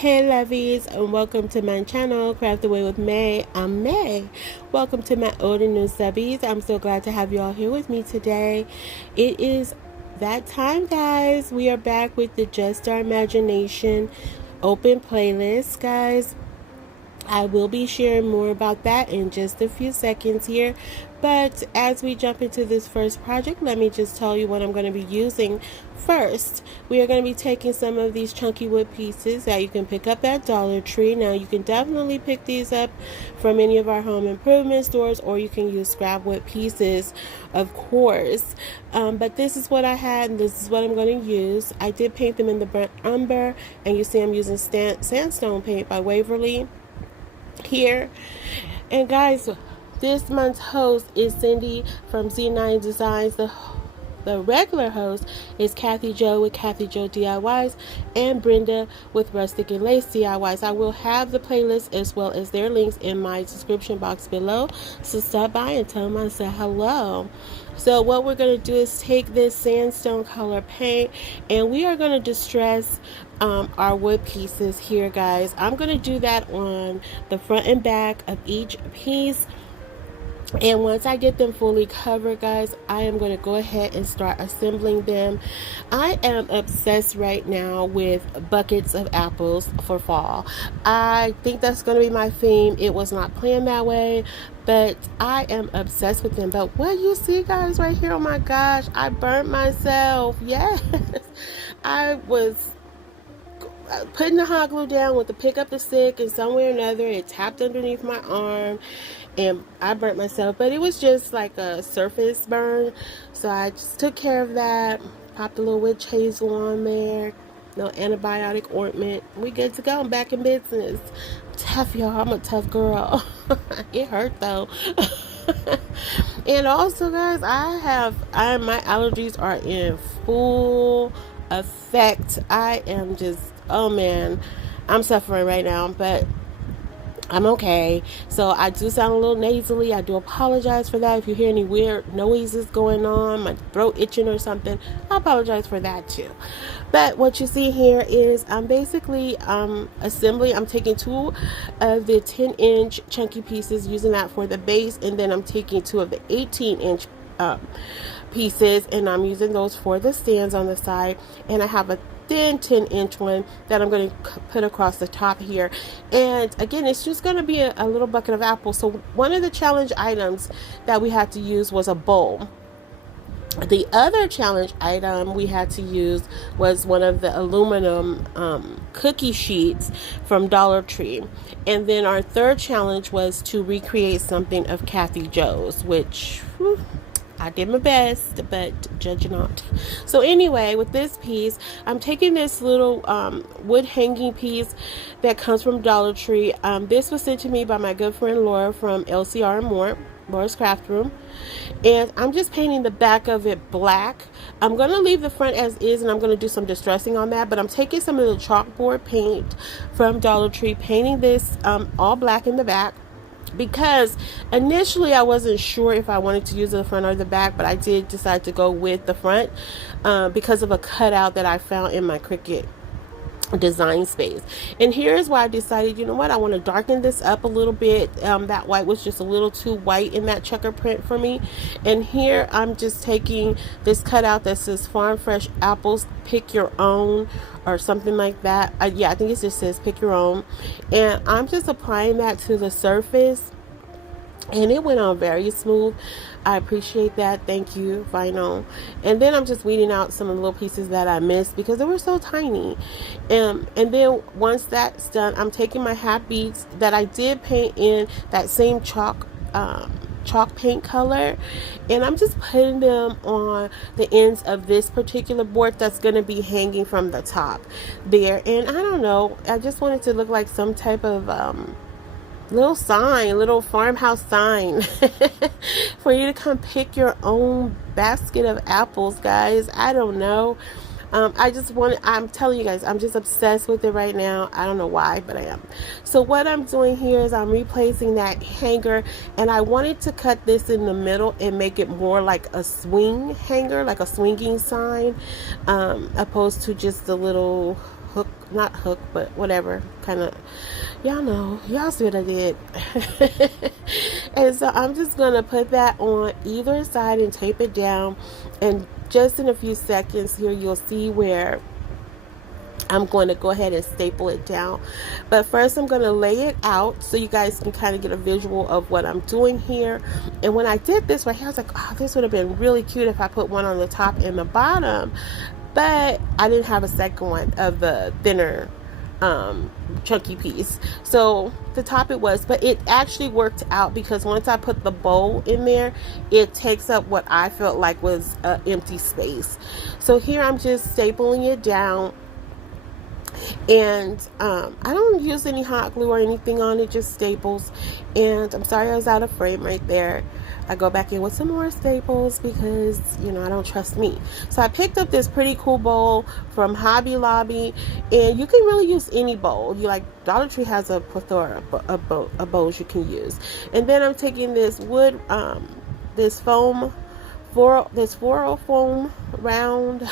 Hey lovies, and welcome to my channel, Craft Away with May. I'm May. Welcome to my old and new subbies. I'm so glad to have you all here with me today. It is that time, guys. We are back with the Just Our Imagination open playlist, guys. I will be sharing more about that in just a few seconds here. But as we jump into this first project, let me just tell you what I'm going to be using. First, we are going to be taking some of these chunky wood pieces that you can pick up at Dollar Tree. Now, you can definitely pick these up from any of our home improvement stores, or you can use scrap wood pieces, of course. But this is what I had, and this is what I'm going to use. I did paint them in the burnt umber, and you see I'm using sandstone paint by Waverly here. And guys, this month's host is Cindy from Z9 Designs. The regular host is Kathy Jo with Kathy Jo DIYs and Brenda with Rustic and Lace DIYs. I will have the playlist as well as their links in my description box below, so stop by and tell them I said hello. So what we're going to do is take this sandstone color paint, and we are going to distress our wood pieces here, guys. I'm going to do that on the front and back of each piece. And once I get them fully covered, guys, I am going to go ahead and start assembling them. I am obsessed right now with buckets of apples for fall. I think that's going to be my theme. It was not planned that way, but I am obsessed with them. But what you see, guys, right here, oh my gosh, I burnt myself. Yes, I was putting the hot glue down with to pick up the stick, and somewhere or another it tapped underneath my arm and I burnt myself. But it was just like a surface burn, so I just took care of that, popped a little witch hazel on there, no antibiotic ointment. We good to go. I'm back in business. Tough, y'all. I'm a tough girl. It hurt though. And also, guys, my allergies are in full effect. I am just, oh man, I'm suffering right now, but I'm okay. So I do sound a little nasally. I do apologize for that. If you hear any weird noises going on, my throat itching or something, I apologize for that too. But what you see here is I'm basically assembling. I'm taking two of the 10-inch chunky pieces, using that for the base, and then I'm taking two of the 18-inch pieces, and I'm using those for the stands on the side. And I have a thin 10-inch one that I'm going to put across the top here. And again, it's just going to be a little bucket of apples. So one of the challenge items that we had to use was a bowl. The other challenge item we had to use was one of the aluminum cookie sheets from Dollar Tree. And then our third challenge was to recreate something of Kathy Jo's, which I did my best, but judge not. So anyway, with this piece, I'm taking this little wood hanging piece that comes from Dollar Tree. This was sent to me by my good friend Laura from LCR and More, Laura's Craft Room. And I'm just painting the back of it black. I'm going to leave the front as is, and I'm going to do some distressing on that. But I'm taking some of the chalkboard paint from Dollar Tree, painting this all black in the back. Because initially I wasn't sure if I wanted to use the front or the back, but I did decide to go with the front because of a cutout that I found in my Cricut design space. And here's why I decided, you know what, I want to darken this up a little bit. That white was just a little too white in that checker print for me. And here I'm just taking this cutout that says Farm Fresh Apples, Pick Your Own, or something like that. Yeah, I think it just says pick your own. And I'm just applying that to the surface, and it went on very smooth. I appreciate that. Thank you, vinyl. And then I'm just weeding out some of the little pieces that I missed because they were so tiny. And then once that's done, I'm taking my half beads that I did paint in that same chalk paint color, and I'm just putting them on the ends of this particular board that's going to be hanging from the top there. And I don't know, I just wanted to look like some type of little sign, little farmhouse sign for you to come pick your own basket of apples, guys. I don't know. I'm telling you guys, I'm just obsessed with it right now. I don't know why, but I am. So what I'm doing here is I'm replacing that hanger, and I wanted to cut this in the middle and make it more like a swing hanger, like a swinging sign, opposed to just the little hook, not hook, but whatever kind of, y'all know, y'all see what I did. And so I'm just gonna put that on either side and tape it down, and just in a few seconds here you'll see where I'm going to go ahead and staple it down. But first I'm going to lay it out so you guys can kind of get a visual of what I'm doing here. And when I did this right here, I was like, oh, this would have been really cute if I put one on the top and the bottom. But I didn't have a second one of the thinner chunky piece, so the top it was, but it actually worked out because once I put the bowl in there, it takes up what I felt like was an empty space. So here I'm just stapling it down, and I don't use any hot glue or anything on it, just staples. And I'm sorry I was out of frame right there. I go back in with some more staples because, you know, I don't trust me. So I picked up this pretty cool bowl from Hobby Lobby, and you can really use any bowl. You like, Dollar Tree has a plethora of bowls you can use. And then I'm taking this wood, this foam, this floral foam round.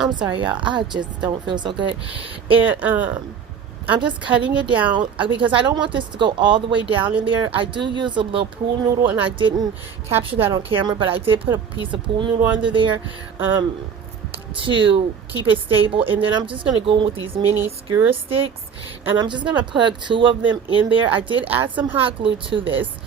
I'm sorry, y'all. I just don't feel so good. And I'm just cutting it down because I don't want this to go all the way down in there. I do use a little pool noodle, and I didn't capture that on camera, but I did put a piece of pool noodle under there to keep it stable. And then I'm just going to go in with these mini skewer sticks, and I'm just going to plug 2 of them in there. I did add some hot glue to this.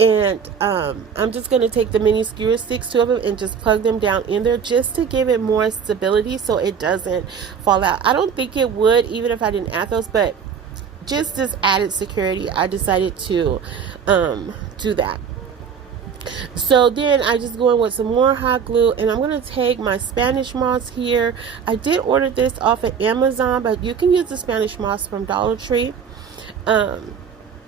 And I'm just going to take the mini skewer sticks, 2 of them, and just plug them down in there just to give it more stability so it doesn't fall out. I don't think it would even if I didn't add those, but just as added security, I decided to do that. So then I just go in with some more hot glue, and I'm going to take my Spanish moss here. I did order this off of Amazon, but you can use the Spanish moss from Dollar Tree.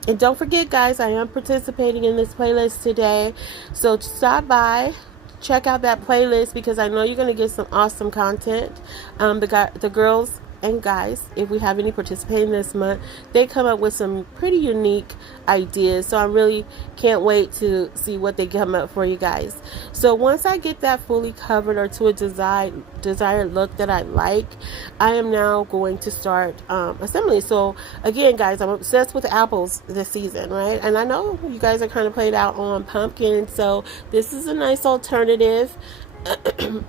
And don't forget, guys, I am participating in this playlist today. So stop by, check out that playlist because I know you're going to get some awesome content. The girls and guys, if we have any participating this month, they come up with some pretty unique ideas. So I really can't wait to see what they come up for you guys. So once I get that fully covered or to a desired look that I like, I am now going to start assembling. So again, guys, I'm obsessed with apples this season, right? And I know you guys are kind of played out on pumpkin, so this is a nice alternative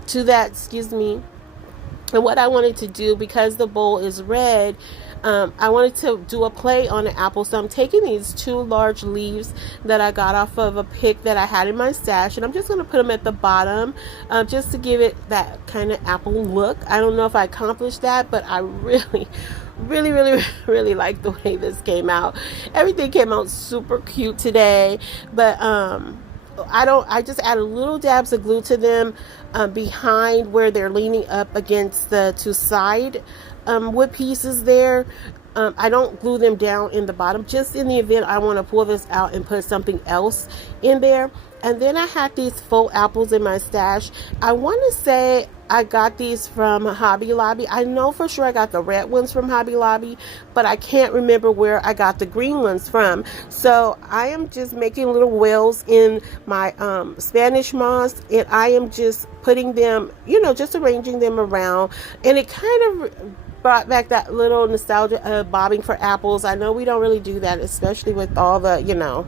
to that, excuse me. And what I wanted to do, because the bowl is red, I wanted to do a play on the apple. So I'm taking these 2 large leaves that I got off of a pick that I had in my stash, and I'm just going to put them at the bottom just to give it that kind of apple look. I don't know if I accomplished that, but I really like the way this came out. Everything came out super cute today, but I just add little dabs of glue to them behind where they're leaning up against the 2 side wood pieces there. I don't glue them down in the bottom, just in the event I want to pull this out and put something else in there. And then I had these faux apples in my stash. I want to say I got these from Hobby Lobby. I know for sure I got the red ones from Hobby Lobby, but I can't remember where I got the green ones from. So I am just making little wells in my Spanish moss, and I am just putting them, you know, just arranging them around. And it kind of brought back that little nostalgia of bobbing for apples. I know we don't really do that, especially with all the, you know,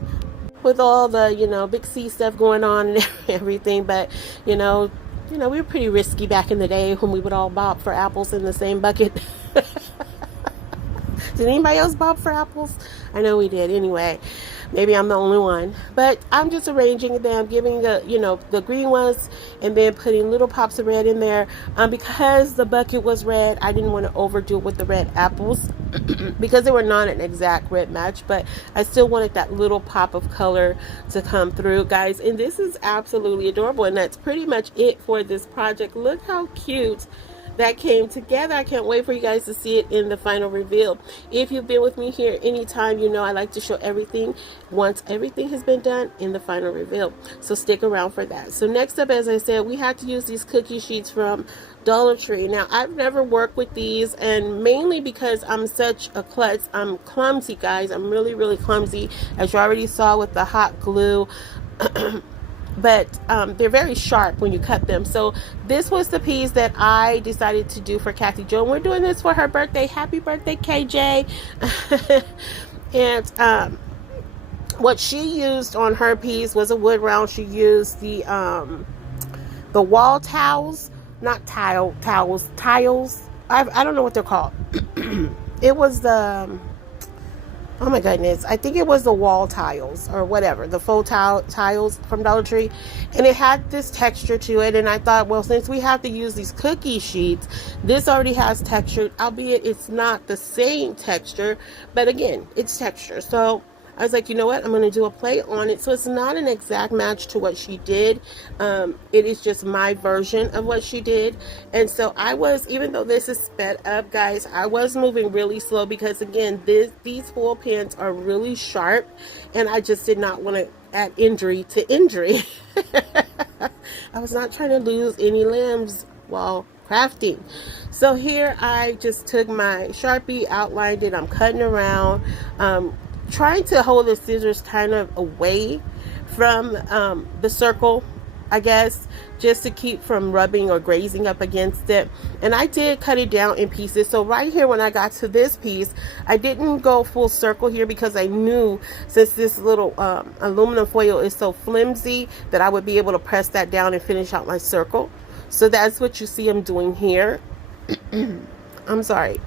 big C stuff going on and everything. But, you know, we were pretty risky back in the day when we would all bob for apples in the same bucket. Did anybody else bob for apples? I know we did. Anyway, maybe I'm the only one. But I'm just arranging them, giving the green ones, and then putting little pops of red in there. Because the bucket was red, I didn't want to overdo it with the red apples because they were not an exact red match, but I still wanted that little pop of color to come through, guys. And this is absolutely adorable, and that's pretty much it for this project. Look how cute that came together. I can't wait for you guys to see it in the final reveal. If you've been with me here anytime, you know I like to show everything once everything has been done in the final reveal. So stick around for that. So next up, as I said, we had to use these cookie sheets from Dollar Tree. Now, I've never worked with these, and mainly because I'm such a klutz. I'm clumsy, guys. I'm really clumsy, as you already saw with the hot glue. but they're very sharp when you cut them. So this was the piece that I decided to do for Kathy Jo. We're doing this for her birthday. Happy birthday, KJ. And what she used on her piece was a wood round. She used the wall towels, not tiles. I don't know what they're called. It was the oh my goodness, I think it was the wall tiles or whatever, the faux tiles from Dollar Tree. And it had this texture to it. And I thought, well, since we have to use these cookie sheets, this already has texture, albeit it's not the same texture. But again, it's texture. So I was like, you know what? I'm going to do a play on it. So it's not an exact match to what she did. It is just my version of what she did. And so I was, even though this is sped up, guys, I was moving really slow because, again, these foil pens are really sharp. And I just did not want to add injury to injury. I was not trying to lose any limbs while crafting. So here I just took my Sharpie, outlined it. I'm cutting around. Trying to hold the scissors kind of away from the circle, I guess, just to keep from rubbing or grazing up against it. And I did cut it down in pieces. So right here, when I got to this piece, I didn't go full circle here because I knew, since this little aluminum foil is so flimsy, that I would be able to press that down and finish out my circle. So that's what you see I'm doing here. I'm sorry.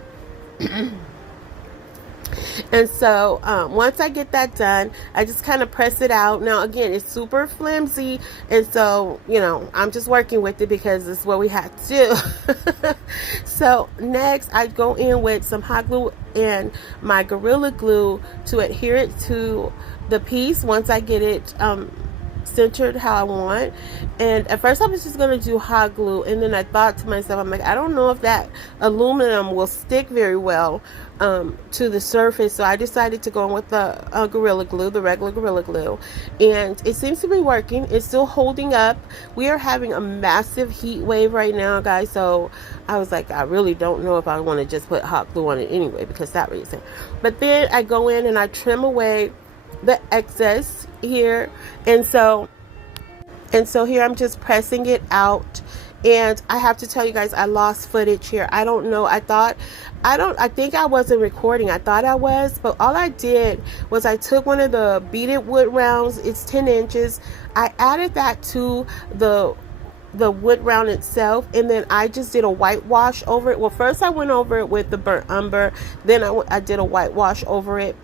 And so once I get that done, I just kind of press it out. Now, again, it's super flimsy. And so, you know, I'm just working with it because it's what we had to do. So next, I go in with some hot glue and my Gorilla Glue to adhere it to the piece once I get it centered how I want. And at first I was just going to do hot glue, and then I thought to myself, I'm like, I don't know if that aluminum will stick very well to the surface. So I decided to go in with the Gorilla Glue, the regular Gorilla Glue, and it seems to be working. It's still holding up. We are having a massive heat wave right now, guys, so I was like, I really don't know if I want to just put hot glue on it anyway because that reason. But then I go in and I trim away the excess here, and so here I'm just pressing it out. And I have to tell you guys, I lost footage here. I don't know. I think I wasn't recording. I thought I was, but all I did was I took one of the beaded wood rounds. It's 10 inches. I added that to the wood round itself, and then I just did a whitewash over it. Well, first I went over it with the burnt umber, then I did a whitewash over it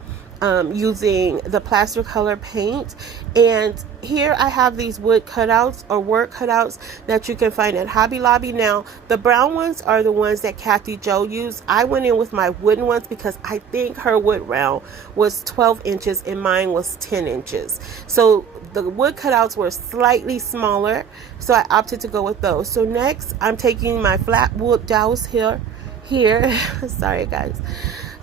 using the plaster color paint. And here I have these wood cutouts or work cutouts that you can find at Hobby Lobby. Now, the brown ones are the ones that Kathy Jo used. I went in with my wooden ones because I think her wood round was 12 inches and mine was 10 inches. So the wood cutouts were slightly smaller, so I opted to go with those. So next, I'm taking my flat wood dowels here. Sorry, guys.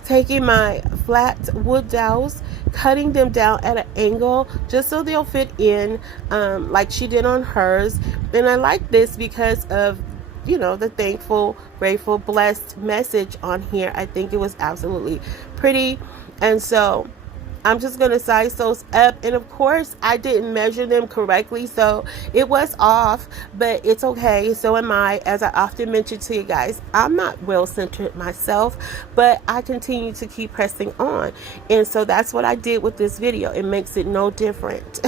Taking my flat wood dowels, cutting them down at an angle just so they'll fit in like she did on hers. And I like this because of, you know, the thankful, grateful, blessed message on here. I think it was absolutely pretty. And so I'm just going to size those up. And of course, I didn't measure them correctly, so it was off, but it's okay. So am I. As I often mention to you guys, I'm not well-centered myself, but I continue to keep pressing on. And so that's what I did with this video. It makes it no different.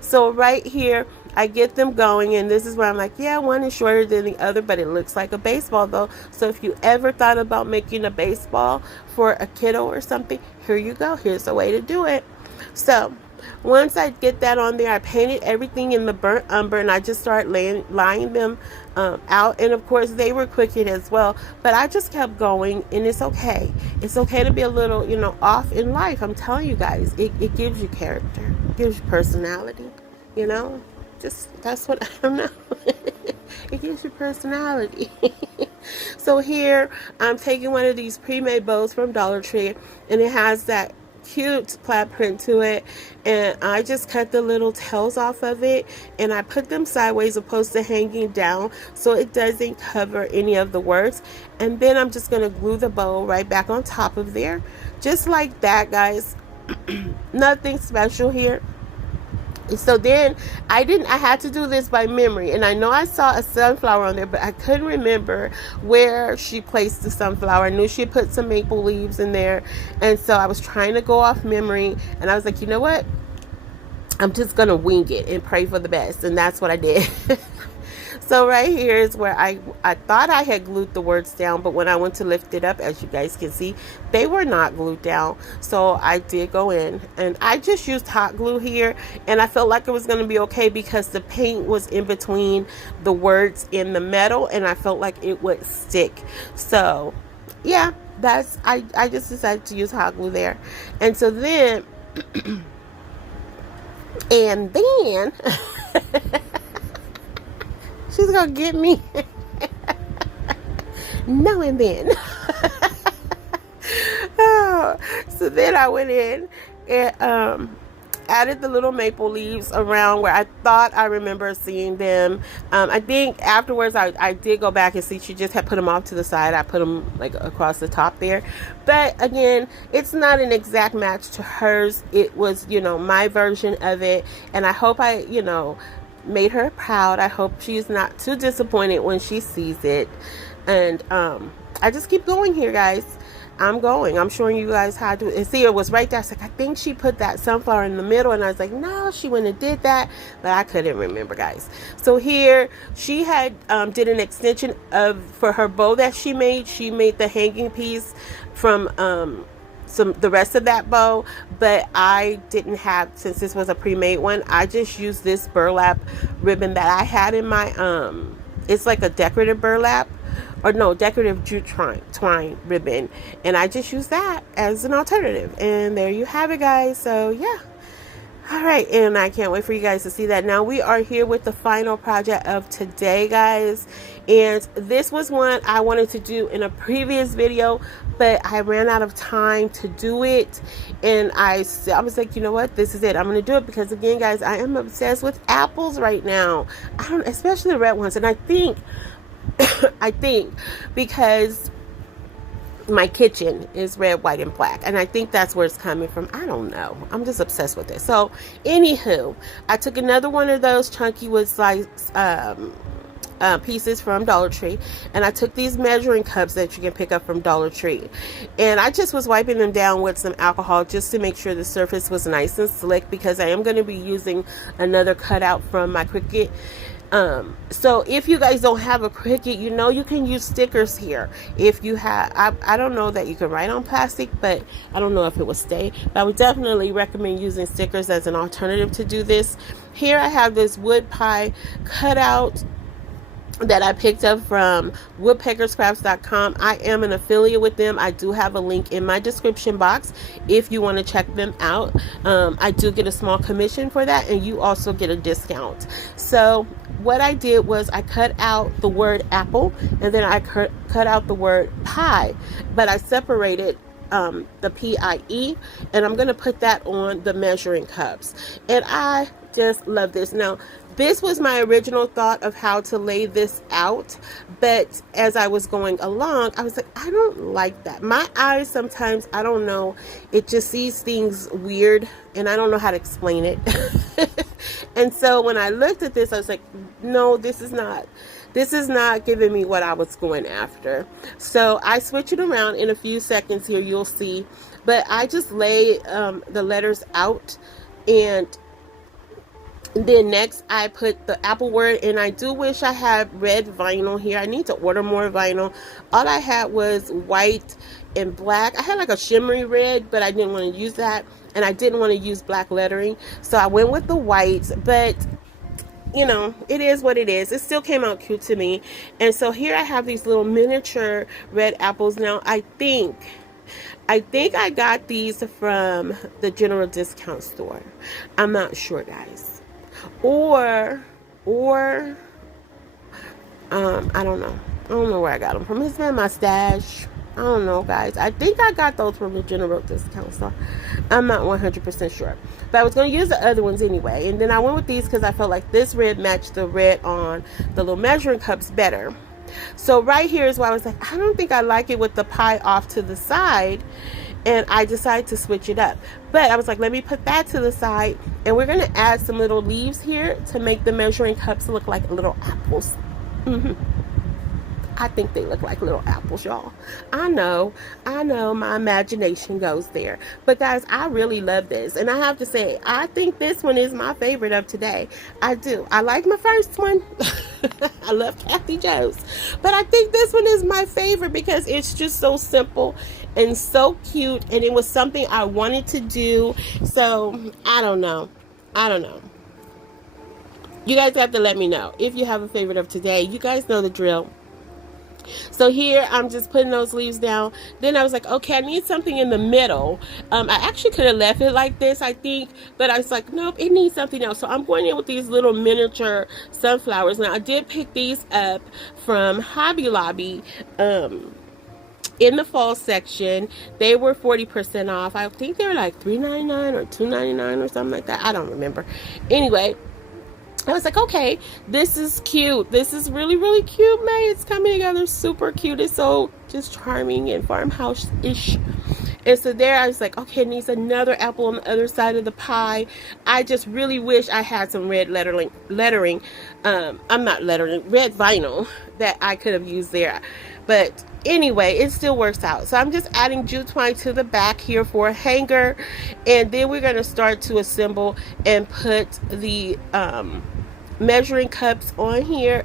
So right here, I get them going, and this is where I'm like, yeah, one is shorter than the other, but it looks like a baseball though. So if you ever thought about making a baseball for a kiddo or something, here you go. Here's the way to do it. So once I get that on there, I painted everything in the burnt umber, and I just started laying them out. And of course, they were Cricut as well, but I just kept going, and it's okay. It's okay to be a little, you know, off in life. I'm telling you guys, it gives you character, it gives you personality, you know. Just, that's what, I don't know. It gives you personality. So here, I'm taking one of these pre-made bows from Dollar Tree, and it has that cute plaid print to it, and I just cut the little tails off of it, and I put them sideways opposed to hanging down so it doesn't cover any of the words. And then I'm just going to glue the bow right back on top of there, just like that, guys. Nothing special here. So then I had to do this by memory, and I know I saw a sunflower on there, but I couldn't remember where she placed the sunflower. I knew she put some maple leaves in there, and so I was trying to go off memory, and I was like, you know what, I'm just gonna wing it and pray for the best, and that's what I did. So right here is where I thought I had glued the words down, but when I went to lift it up, as you guys can see, they were not glued down. So I did go in, and I just used hot glue here, and I felt like it was going to be okay because the paint was in between the words in the metal, and I felt like it would stick. So yeah, I just decided to use hot glue there. And so then and then she's gonna get me. No, and then. Oh, so then I went in and added the little maple leaves around where I thought I remember seeing them. I think afterwards I did go back and see she just had put them off to the side. I put them like across the top there. But again, it's not an exact match to hers. It was, you know, my version of it. And I hope I, you know, made her proud. I hope she's not too disappointed when she sees it. And I just keep going here, guys. I'm showing you guys how to do it. And see, it was right there. I was like, I think she put that sunflower in the middle, and I was like, no, she went and did that, but I couldn't remember, guys. So here she had did an extension for her bow that she made. She made the hanging piece from the rest of that bow, but I didn't have, since this was a pre-made one, I just used this burlap ribbon that I had in my it's like a decorative burlap, or no, decorative jute twine ribbon, and I just used that as an alternative. And there you have it, guys. So yeah, all right, and I can't wait for you guys to see that. Now we are here with the final project of today, guys, and this was one I wanted to do in a previous video, but I ran out of time to do it, and I was like, you know what, this is it, I'm gonna do it, because again, guys, I am obsessed with apples right now. Especially the red ones, and I think I think because my kitchen is red, white, and black, and I think that's where it's coming from. I don't know, I'm just obsessed with it. So anywho, I took another one of those chunky wood slice pieces from Dollar Tree, and I took these measuring cups that you can pick up from Dollar Tree, and I just was wiping them down with some alcohol just to make sure the surface was nice and slick, because I am going to be using another cutout from my Cricut. So if you guys don't have a Cricut, you know, you can use stickers here. If you have, I don't know that you can write on plastic, but I don't know if it will stay, but I would definitely recommend using stickers as an alternative to do this. Here I have this wood pie cutout that I picked up from woodpeckerscrafts.com. I am an affiliate with them. I do have a link in my description box if you want to check them out. I do get a small commission for that, and you also get a discount. So what I did was I cut out the word apple, and then I cut out the word pie, but I separated the PIE, and I'm going to put that on the measuring cups. And I just love this. Now, this was my original thought of how to lay this out, but as I was going along, I was like, I don't like that. My eyes sometimes, I don't know, it just sees things weird, and I don't know how to explain it. And so when I looked at this, I was like, no, this is not giving me what I was going after. So I switch it around in a few seconds here, you'll see. But I just lay the letters out, and then next I put the apple word, and I do wish I had red vinyl here. I need to order more vinyl. All I had was white and black. I had like a shimmery red, but I didn't want to use that, and I didn't want to use black lettering, so I went with the white. But you know, it is what it is. It still came out cute to me. And so here I have these little miniature red apples. Now I think I got these from the general discount store. I'm not sure, guys. Or I don't know. I don't know where I got them from. It's been my stash. I don't know, guys. I think I got those from the general discount store. I'm not 100% sure. But I was going to use the other ones anyway. And then I went with these because I felt like this red matched the red on the little measuring cups better. So right here is why I was like, I don't think I like it with the pie off to the side. and I decided to switch it up. But I was like, let me put that to the side, and we're going to add some little leaves here to make the measuring cups look like little apples. I think they look like little apples, y'all. I know, my imagination goes there. But guys, I really love this. And I have to say, I think this one is my favorite of today. I do. I like my first one. I love Kathy Jones. But I think this one is my favorite because it's just so simple and so cute. And it was something I wanted to do. So, I don't know. You guys have to let me know if you have a favorite of today. You guys know the drill. So here I'm just putting those leaves down. Then I was like, okay, I need something in the middle. I actually could have left it like this, I think, but I was like, nope, it needs something else. So I'm going in with these little miniature sunflowers. Now I did pick these up from Hobby Lobby in the fall section. They were 40% off. I think they were like $3.99 or $2.99 or something like that. I don't remember. Anyway, I was like, okay, this is cute. This is really, really cute, May. It's coming together super cute. It's so just charming and farmhouse-ish. And so there I was like, okay, it needs another apple on the other side of the pie. I just really wish I had some red lettering. I'm not lettering, red vinyl that I could have used there. But anyway, it still works out. So I'm just adding jute twine to the back here for a hanger. And then we're going to start to assemble and put the measuring cups on here.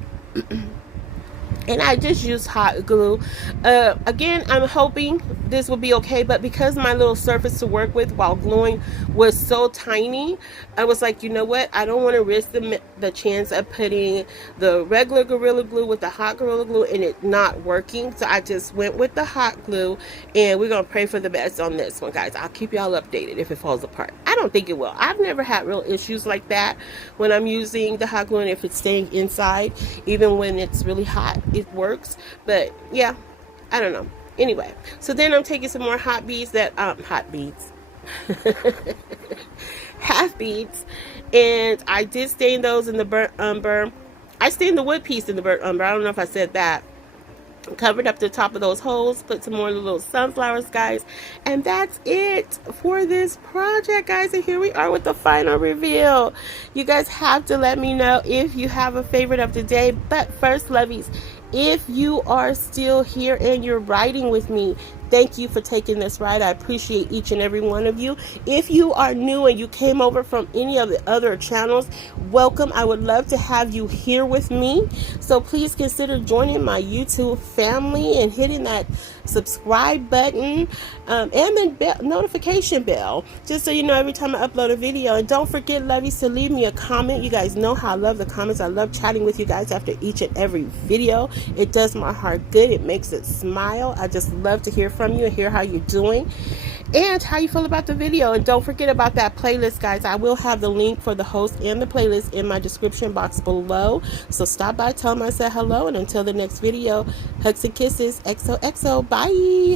And I just used hot glue. Again, I'm hoping this will be okay, but because my little surface to work with while gluing was so tiny, I was like, you know what? I don't want to risk the chance of putting the regular Gorilla Glue with the hot Gorilla Glue and it not working. So I just went with the hot glue, and we're going to pray for the best on this one, guys. I'll keep y'all updated if it falls apart. I don't think it will. I've never had real issues like that when I'm using the hot glue, and if it's staying inside, even when it's really hot, it works. But yeah, I don't know. Anyway, so then I'm taking some more half beads, and I did stain those in the burnt umber. I stained the wood piece in the burnt umber. I don't know if I said that. Covered up the top of those holes, put some more little sunflowers, guys, and that's it for this project, guys. And here we are with the final reveal. You guys have to let me know if you have a favorite of the day. But first, lovies, if you are still here and you're riding with me, thank you for taking this ride. I appreciate each and every one of you. If you are new and you came over from any of the other channels, welcome. I would love to have you here with me. So please consider joining my YouTube family and hitting that subscribe button and the notification bell, just so you know every time I upload a video. And don't forget, lovies, to leave me a comment. You guys know how I love the comments. I love chatting with you guys after each and every video. It does my heart good. It makes it smile. I just love to hear from you and hear how you're doing and how you feel about the video. And don't forget about that playlist, guys. I will have the link for the host and the playlist in my description box below. So stop by, tell them I said hello, and until the next video, hugs and kisses. XOXO. Bye.